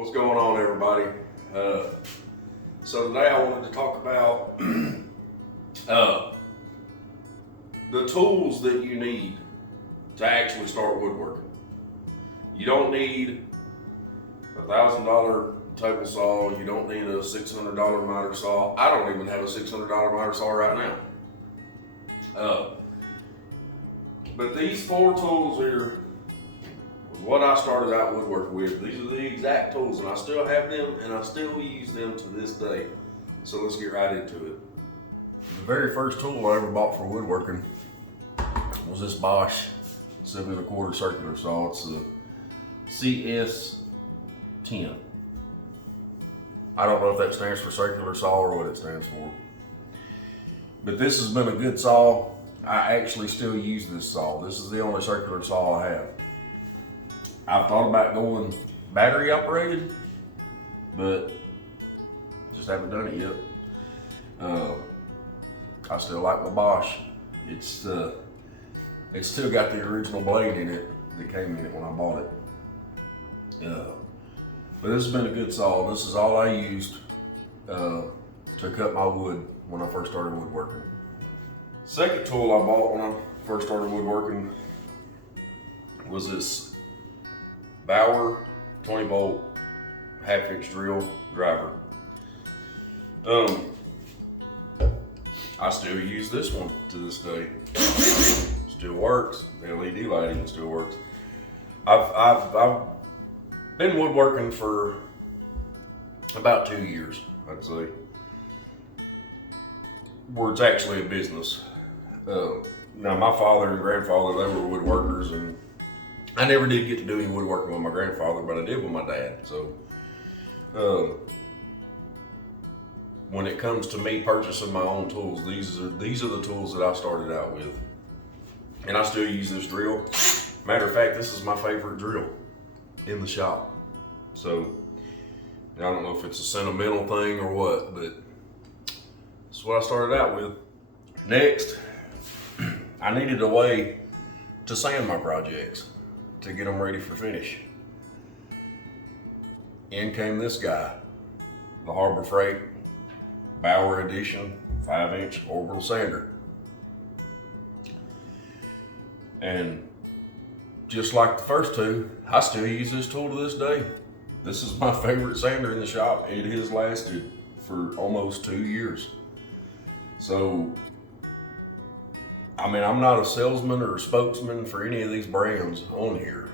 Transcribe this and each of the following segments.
What's going on, everybody? So today I wanted to talk about the tools that you need to actually start woodworking. You don't need $1,000 table saw. You don't need a $600 miter saw. I don't even have a $600 miter saw right now. But these four tools here was what I started out woodworking with. These are the exact tools, and I still have them, and I still use them to this day. So let's get right into it. The very first tool I ever bought for woodworking was this Bosch 7 1/4 circular saw. It's the CS10. I don't know if that stands for circular saw or what it stands for. But this has been a good saw. I actually still use this saw. This is the only circular saw I have. I've thought about going battery operated, but just haven't done it yet. I still like my Bosch. It's still got the original blade in it that came in it when I bought it. But this has been a good saw. This is all I used to cut my wood when I first started woodworking. Second tool I bought when I first started woodworking was this Bauer 20 volt 1/2 inch drill driver. I still use this one to this day. Still works. The LED lighting still works. I've been woodworking for about 2 years, I'd say, where it's actually a business. Now my father and grandfather, they were woodworkers, and I never did get to do any woodworking with my grandfather, but I did with my dad. So when it comes to me purchasing my own tools, these are the tools that I started out with. And I still use this drill. Matter of fact, this is my favorite drill in the shop. So I don't know if it's a sentimental thing or what, but that's what I started out with. Next, I needed a way to sand my projects to get them ready for finish. In came this guy, the Harbor Freight Bauer Edition 5-inch Orbital sander. And just like the first two, I still use this tool to this day. This is my favorite sander in the shop. It has lasted for almost 2 years. So, I mean, I'm not a salesman or a spokesman for any of these brands on here,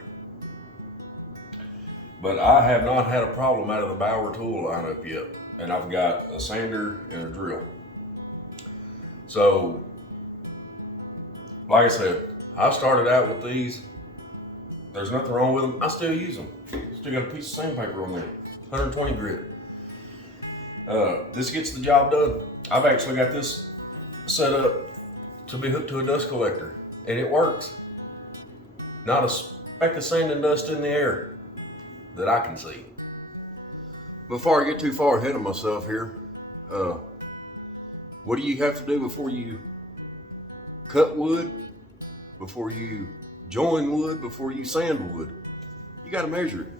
but I have not had a problem out of the Bauer tool lineup yet. And I've got a sander and a drill. So, like I said, I started out with these. There's nothing wrong with them. I still use them. Still got a piece of sandpaper on there, 120 grit. This gets the job done. I've actually got this set up to be hooked to a dust collector, and it works. Not a speck of sand and dust in the air that I can see. Before I get too far ahead of myself here, what do you have to do before you cut wood, before you join wood, before you sand wood? You got to measure it.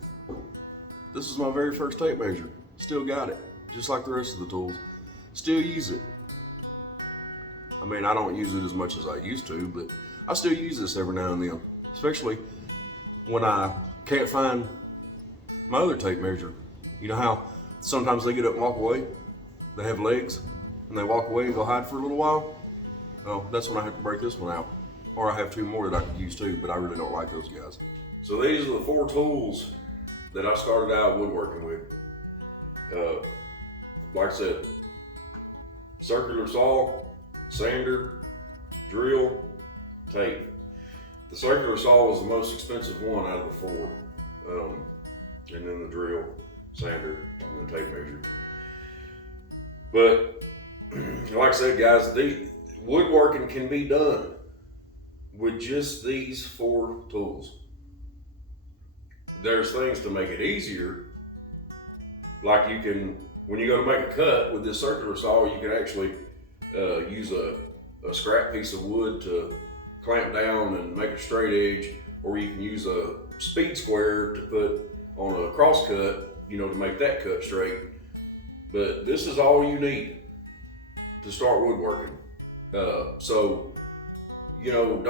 This is my very first tape measure. Still got it, just like the rest of the tools. Still use it. I mean, I don't use it as much as I used to, but I still use this every now and then, especially when I can't find my other tape measure. You know how sometimes they get up and walk away? They have legs, and they walk away and go hide for a little while? Well, that's when I have to break this one out. Or I have two more that I could use too, but I really don't like those guys. So these are the four tools that I started out woodworking with. Like I said, circular saw, sander, drill, tape. The circular saw was the most expensive one out of the four. And then the drill, sander, and the tape measure. But like I said, guys, woodworking can be done with just these four tools. There's things to make it easier, like you can, when you go to make a cut with this circular saw, you can actually use a scrap piece of wood to clamp down and make a straight edge, or you can use a speed square to put on a cross cut you know, to make that cut straight. But this is all you need to start woodworking. So, you know,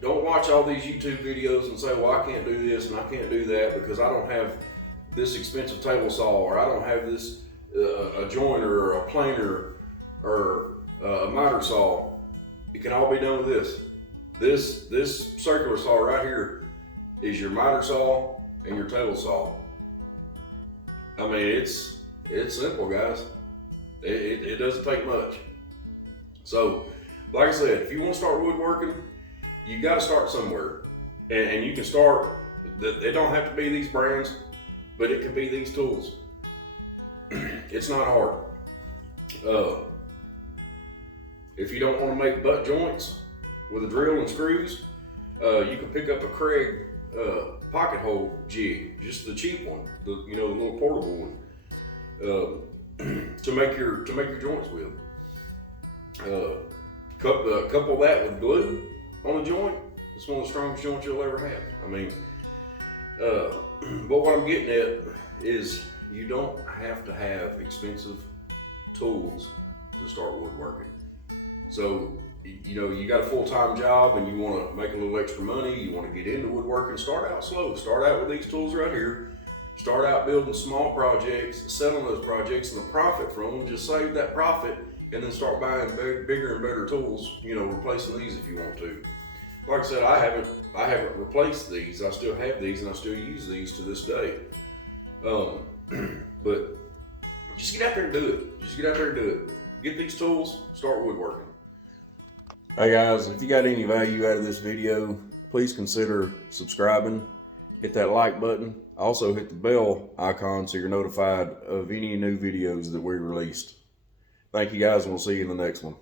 don't watch all these YouTube videos and say, well, I can't do this and I can't do that because I don't have this expensive table saw, or I don't have this a joiner or a planer or a miter saw. It can all be done with this. This circular saw right here is your miter saw and your table saw. I mean, it's simple, guys. It doesn't take much. So, like I said, if you want to start woodworking, you got to start somewhere, and you can start. It don't have to be these brands, but it can be these tools. It's not hard. If you don't want to make butt joints with a drill and screws, you can pick up a Craig pocket hole jig, just the cheap one, the little portable one, to make your joints with. Couple that with glue on a joint. It's one of the strongest joints you'll ever have. I mean, but what I'm getting at is you don't have to have expensive tools to start woodworking. So, you know, you got a full-time job and you want to make a little extra money, you want to get into woodworking, start out slow. Start out with these tools right here. Start out building small projects, selling those projects, and the profit from them, just save that profit and then start buying bigger and better tools, you know, replacing these if you want to. Like I said, I haven't replaced these. I still have these and I still use these to this day. But just get out there and do it. Just get out there and do it. Get these tools, start woodworking. Hey guys, if you got any value out of this video, please consider subscribing. Hit that like button. Also hit the bell icon so you're notified of any new videos that we released. Thank you guys, and we'll see you in the next one.